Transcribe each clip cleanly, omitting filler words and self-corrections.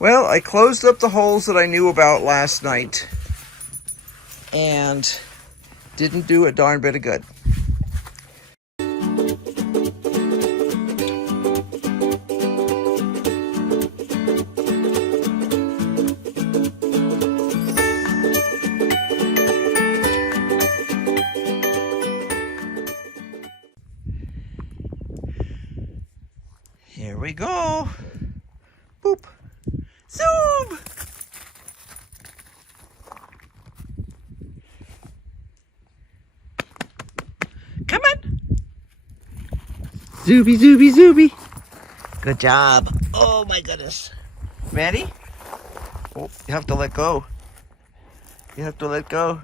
Well, I closed up the holes that I knew about last night and didn't do a darn bit of good. Here we go. Boop. Zoom! Come on. Zooby, zooby, zooby. Good job. Oh my goodness. Ready? Oh, you have to let go. You have to let go.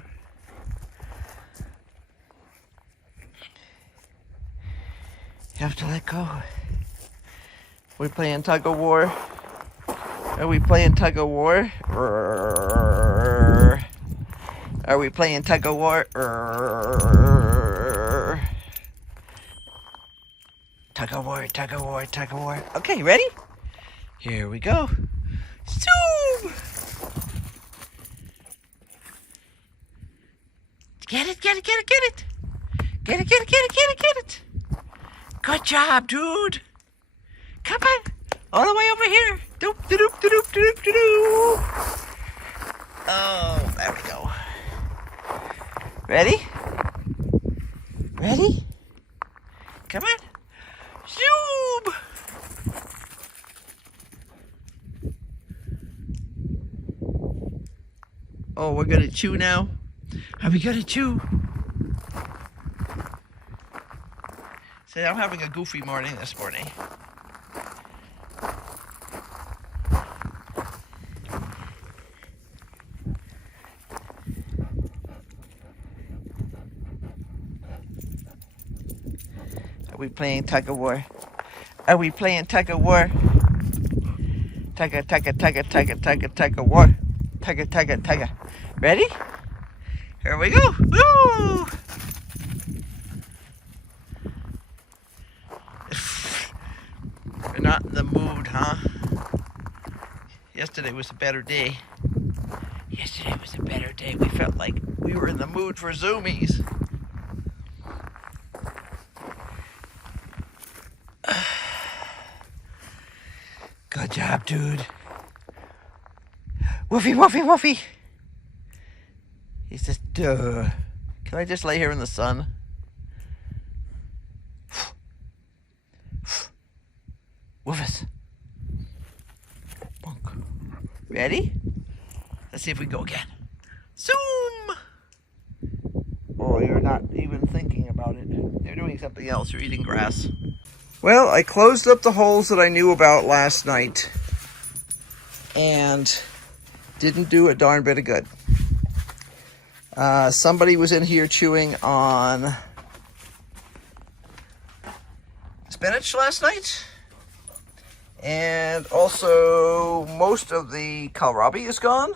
You have to let go. We're playing tug of war. Are we playing tug of war? Are we playing tug of war? Tug of war, tug of war, tug of war. Okay, ready? Here we go. Zoom! Get it, get it, get it, get it. Get it, get it, get it, get it, get it. Good job, dude. Come on. All the way over here. Doop, doop, doop, doop, doop, doop. Oh, there we go. Ready? Ready? Come on. Zoom! Oh, we're gonna chew now? Are we gonna chew? See, I'm having a goofy morning this morning. Are we playing tug of war? Are we playing tug of war? Tug of war. Tug of. Ready? Here we go. Woo! You're not in the mood, huh? Yesterday was a better day. Yesterday was a better day. We felt like we were in the mood for zoomies. Good job, dude. Woofy, woofy, woofy. He says, duh. Can I just lay here in the sun? Woofus. Bonk. Ready? Let's see if we go again. Zoom! Oh, you're not even thinking about it. You're doing something else. You're eating grass. Well, I closed up the holes that I knew about last night and didn't do a darn bit of good. Somebody was in here chewing on spinach last night, and also most of the kohlrabi is gone.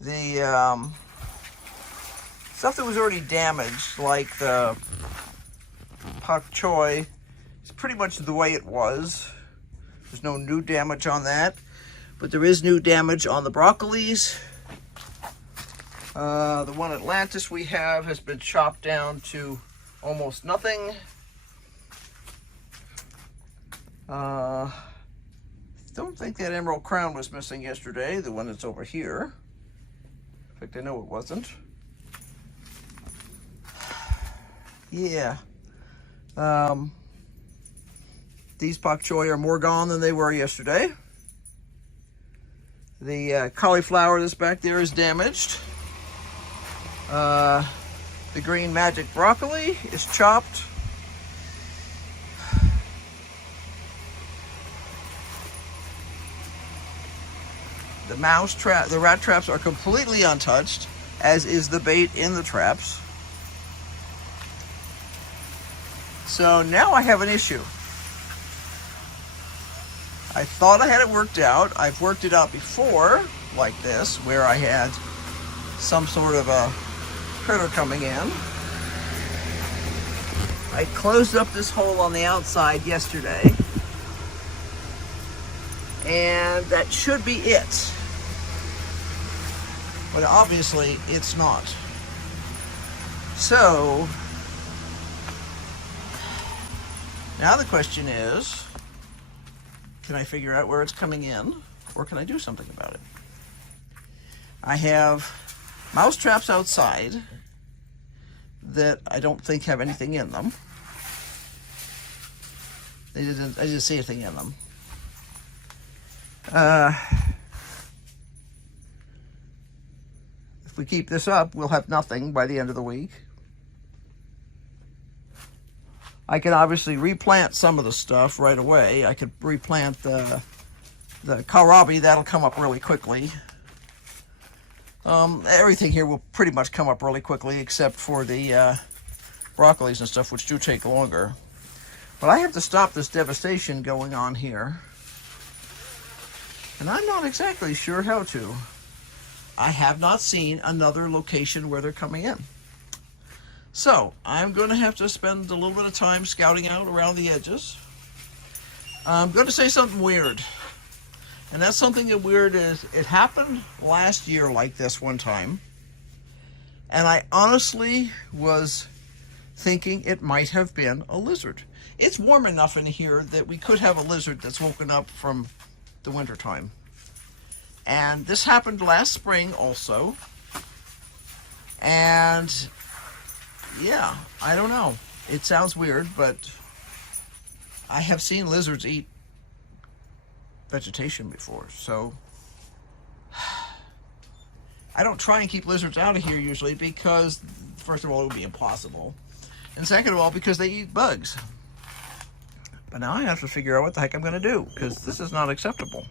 The stuff that was already damaged, like the pak choi, is pretty much the way it was. There's no new damage on that, but there is new damage on the broccolis. The one Atlantis we have has been chopped down to almost nothing. Don't think that emerald crown was missing yesterday, the one that's over here. In fact, I know it wasn't. Yeah. These pak choi are more gone than they were yesterday. The cauliflower that's back there is damaged. The green magic broccoli is chopped. The the rat traps are completely untouched, as is the bait in the traps. So now I have an issue. I thought I had it worked out. I've worked it out before, like this, where I had some sort of a critter coming in. I closed up this hole on the outside yesterday. And that should be it. But obviously it's not. So now the question is, can I figure out where it's coming in, or can I do something about it? I have mouse traps outside that I don't think have anything in them. I didn't see anything in them. If we keep this up, we'll have nothing by the end of the week. I can obviously replant some of the stuff right away. I could replant the kohlrabi. That'll come up really quickly. Everything here will pretty much come up really quickly, except for the broccolis and stuff, which do take longer. But I have to stop this devastation going on here. And I'm not exactly sure how to. I have not seen another location where they're coming in. So I'm going to have to spend a little bit of time scouting out around the edges. I'm going to say something weird. And that's something that weird is, it happened last year like this one time. And I honestly was thinking it might have been a lizard. It's warm enough in here that we could have a lizard that's woken up from the winter time. And this happened last spring also. And yeah, I don't know. It sounds weird, but I have seen lizards eat vegetation before, so I don't try and keep lizards out of here usually because, first of all, it would be impossible, and second of all, because they eat bugs. But now I have to figure out what the heck I'm going to do, because this is not acceptable.